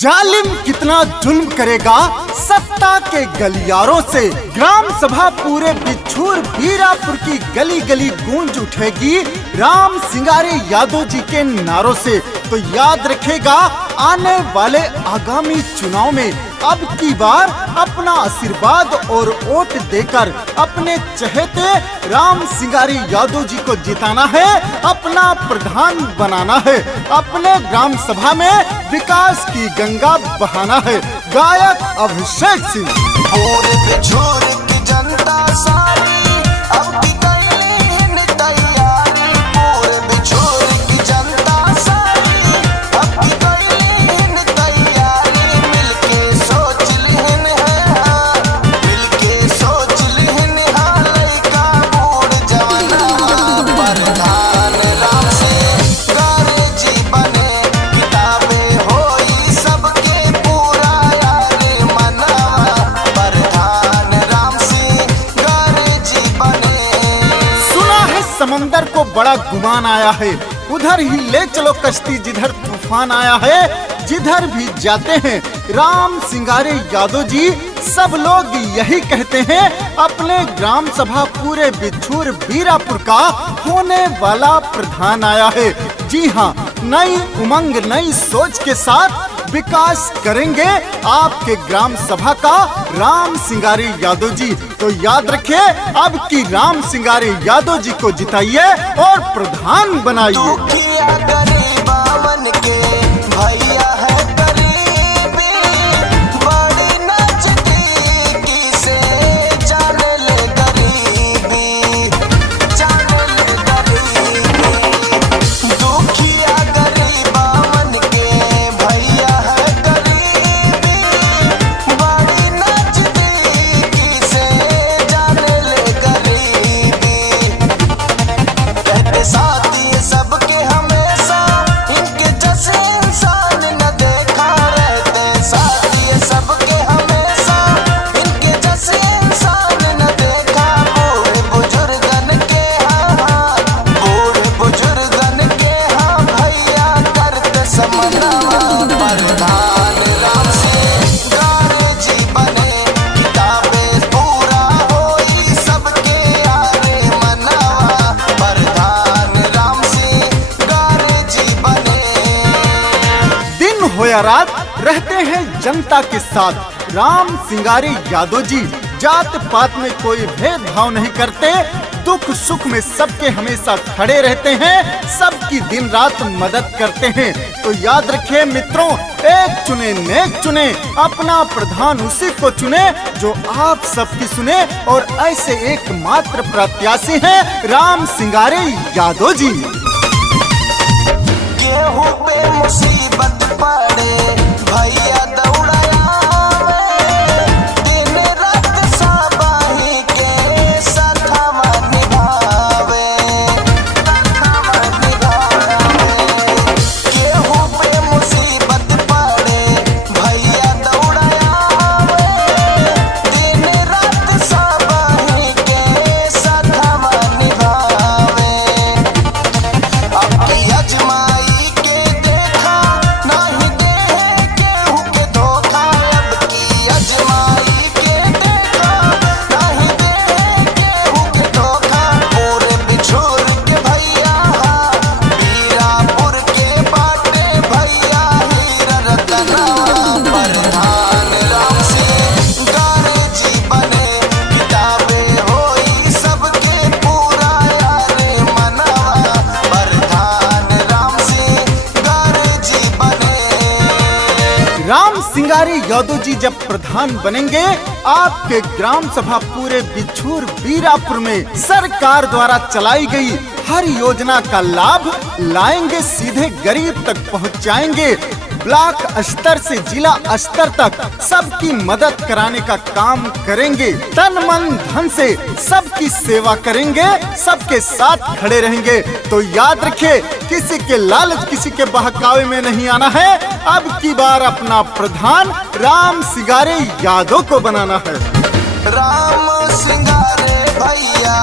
जालिम कितना जुल्म करेगा सत्ता के गलियारों से। ग्राम सभा पूरे बिच्छूर बीरापुर की गली गली गूंज उठेगी राम सिंगारे यादव जी के नारों से। तो याद रखेगा आने वाले आगामी चुनाव में अब की बार अपना आशीर्वाद और वोट देकर अपने चहेते राम सिंगारे यादव जी को जिताना है, अपना प्रधान बनाना है, अपने ग्राम सभा में विकास की गंगा बहाना है। गायक अभिषेक सिंह। जनता सारी अब की कईन तैयारी, पूरे बिछोर की जनता सारी अब की कईन तैयारी, मिलके सोच लिहन है, मिलके सोच लिहन है, लइका बूढ़ जवाना प्रधान राम से गारे जी बने, किताबें होई सबके पूरा यार मनावा, प्रधान राम से गारे जी बने। सुना है समंदर को बड़ा गुमान आया है, उधर ही ले चलो कश्ती जिधर तूफान आया है। जिधर भी जाते हैं राम सिंगारे यादव जी सब लोग यही कहते हैं, अपने ग्राम सभा पूरे बिच्छूर बीरापुर का होने वाला प्रधान आया है। जी हाँ, नई उमंग नई सोच के साथ विकास करेंगे आपके ग्राम सभा का राम सिंगारे यादव जी। तो याद रखिए अब की राम सिंगारे यादव जी को जिताइए और प्रधान बनाइए। दुखिया गरीबावन के भैया है गरीबी, बड़ी नजदीकी से जान ले गरीबी, जान ले गरीबी। दुखिया गरीबावन के भैया है गरीबी, बड़ी नजदीकी से जान ले गरीबी। कहते साथी सबके हमेशा इनके जैसे इंसान न देखा, रहते साथी सबके हमेशा इनके जैसे इंसान न देखा। बूढ़े बुजुर्गन के हाँ, बूढ़े बुजुर्गन के हाँ भैया करते समनावा, प्रधान राम से गारे जी बने, किताबें पूरा होई सबके यारे मनावा, प्रधान राम से गारे जी बने। दिन हो या रात रहते हैं जनता के साथ राम सिंगारे यादव जी। जात पात में कोई भेदभाव नहीं करते, दुख सुख में सबके हमेशा खड़े रहते हैं, सबकी दिन रात मदद करते हैं। तो याद रखिए मित्रों, एक चुने नेक चुने, अपना प्रधान उसी को चुने जो आप सबकी सुने। और ऐसे एकमात्र प्रत्याशी हैं राम सिंगारे यादव जी। गेहूं पे मुसीबत पड़े भैया दौड़ावे, दिन रात साबाही के सथवा निभावे, सथवा निभावे। गेहूं पे मुसीबत पड़े भैया दौड़ावे, दिन रात साबाही के सथवा निभावे। अब की अजमाई के देखा नहीं दे केहू के धोखा, अब की अजमाई के देखा नहीं दे केहू के धोखा। पूरे बिछोर के भैया बीरापुर के बाटे भैया हीरा रतना, प्रधान राम से गारे जी बने, किताबें होई सबके पूरा यारे मनावा, प्रधान राम से गारे जी बने। राम सिंगारे यादव जी जब प्रधान बनेंगे आपके ग्राम सभा पूरे बिच्छूर बीरापुर में सरकार द्वारा चलाई गई हर योजना का लाभ लाएंगे, सीधे गरीब तक पहुंचाएंगे। ब्लॉक स्तर से जिला स्तर तक सबकी मदद कराने का काम करेंगे, तन मन धन से सबकी सेवा करेंगे, सबके साथ खड़े रहेंगे। तो याद रखिए किसी के लालच किसी के बहकावे में नहीं आना है, अब की बार अपना प्रधान राम सिंगारे यादव को बनाना है। राम सिंगारे भैया